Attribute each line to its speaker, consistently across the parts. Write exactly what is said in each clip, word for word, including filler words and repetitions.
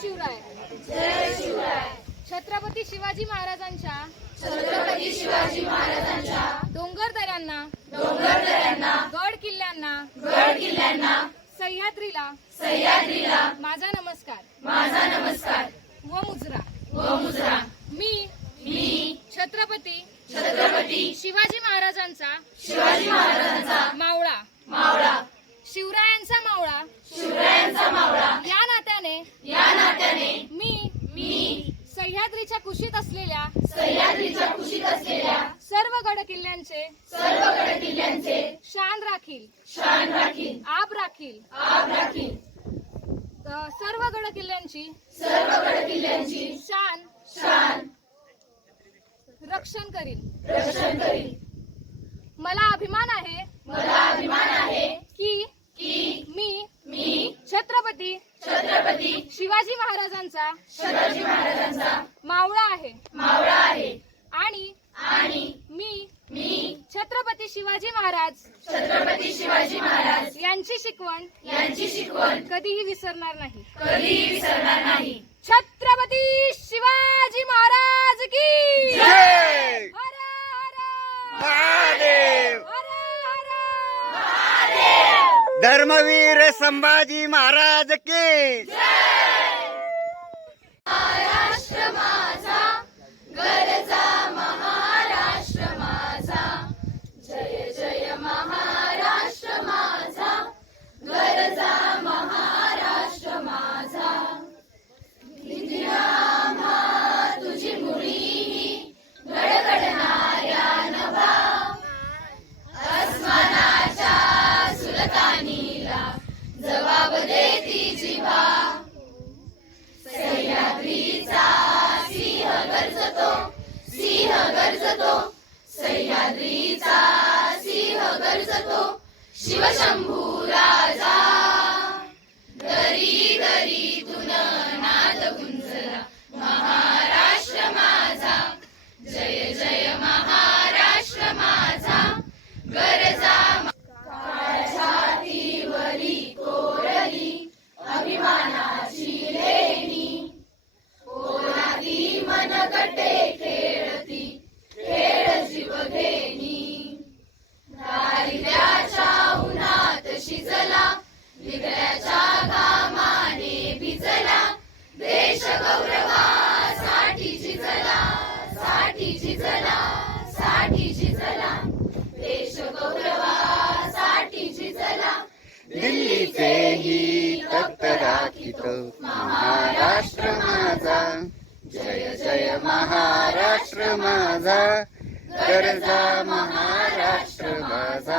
Speaker 1: शिवराय.
Speaker 2: जय शिवराय.
Speaker 1: छत्रपती शिवाजी महाराजांच्या
Speaker 2: छत्रपती शिवाजी महाराजांच्या
Speaker 1: डोंगर दऱ्यांना
Speaker 2: डोंगर दऱ्यांना
Speaker 1: गड किल्ल्यांना
Speaker 2: गड किल्ल्यांना
Speaker 1: सह्याद्रीला
Speaker 2: सह्याद्रीला
Speaker 1: माझा नमस्कार
Speaker 2: माझा नमस्कार
Speaker 1: व मुजरा.
Speaker 2: व मुजरा.
Speaker 1: मी
Speaker 2: मी
Speaker 1: छत्रपती
Speaker 2: छत्रपती
Speaker 1: शिवाजी महाराजांचा
Speaker 2: शिवाजी महाराजांचा
Speaker 1: मावळा
Speaker 2: मावळा
Speaker 1: शिवरायांचा मावळा
Speaker 2: शिवरायांचा मावळा
Speaker 1: या नात्याने
Speaker 2: या नात्याने
Speaker 1: मी
Speaker 2: मी
Speaker 1: सह्याद्रीच्या कुशीत असलेल्या
Speaker 2: सह्याद्रीच्या कुशीत असलेल्या
Speaker 1: सर्व गड किल्ल्यांचे
Speaker 2: सर्व गड किल्ल्यांचे
Speaker 1: शान राखील
Speaker 2: शान राखील
Speaker 1: आप राखील
Speaker 2: आप राखील
Speaker 1: अ, सर्व गड किल्ल्यांची
Speaker 2: सर्व गड किल्ल्यांची
Speaker 1: शान
Speaker 2: शान
Speaker 1: रक्षण करील.
Speaker 2: रक्षण करील.
Speaker 1: मला अभिमान आहे
Speaker 2: मला अभिमान आहे
Speaker 1: की
Speaker 2: की
Speaker 1: मी
Speaker 2: मी
Speaker 1: छत्रपती
Speaker 2: छत्रपती
Speaker 1: शिवाजी महाराजांचा
Speaker 2: शिवाजी महाराजांचा
Speaker 1: मावळा आहे
Speaker 2: मावळा आहे
Speaker 1: आणि
Speaker 2: आणि
Speaker 1: मी
Speaker 2: मी
Speaker 1: छत्रपती शिवाजी महाराज
Speaker 2: छत्रपती शिवाजी महाराज
Speaker 1: यांची शिकवण
Speaker 2: यांची शिकवण
Speaker 1: कधीही विसरणार नाही.
Speaker 2: कधीही विसरणार नाही.
Speaker 1: छत्रपती शिवाजी महाराज की
Speaker 3: जय.
Speaker 1: हर हर
Speaker 3: महादेव.
Speaker 1: हर हर
Speaker 3: धर्मवीर संभाजी महाराज की
Speaker 2: महाराष्ट्र माझा गरजा महाराष्ट्र माझा जय जय महाराष्ट्र माझा गरजा महाराष्ट्र माझा निधी आम्हा तुझी मुळी गडगडणाऱ्या नभा अस्मानाच्या सुलतानीला जबाब देती जिव्हा सह्याद्रीचा सिंह गरजतो सिंह गरजतो सह्याद्रीचा सिंह गरजतो शिवशंभू राजा दरी दरीतून नाद गुंजला महाराष्ट्र माझा जय जय महाराष्ट्र माझा गरजा छातीवरी कोरली अभिमानाची लेणी ओलाती मनगटे खेळती खेळ जीव घेणी दारिद्र्याच्या उन्हात शिजला निगळ्याच्या घामाने भिजला देश गौरवासाठी झिजला साठी झिजला साठी झिजला देश गौरवासाठी झिजला
Speaker 3: दिल्लीचेही तख्त राखीत महाराष्ट्र माझा जय जय महाराष्ट्र माझा गरजा महाराष्ट्र माझा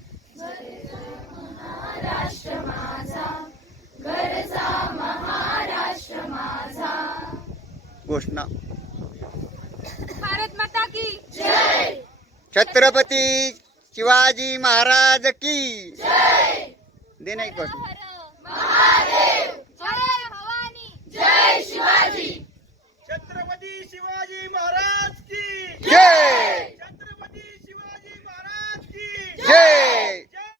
Speaker 2: महाराष्ट्र माझा गरजा महाराष्ट्र माझा
Speaker 3: घोषणा.
Speaker 1: भारत माता की
Speaker 2: जय
Speaker 3: छत्रपती शिवाजी महाराज की
Speaker 2: जय
Speaker 3: दे नाही घोषणा.
Speaker 1: हर
Speaker 2: महादेव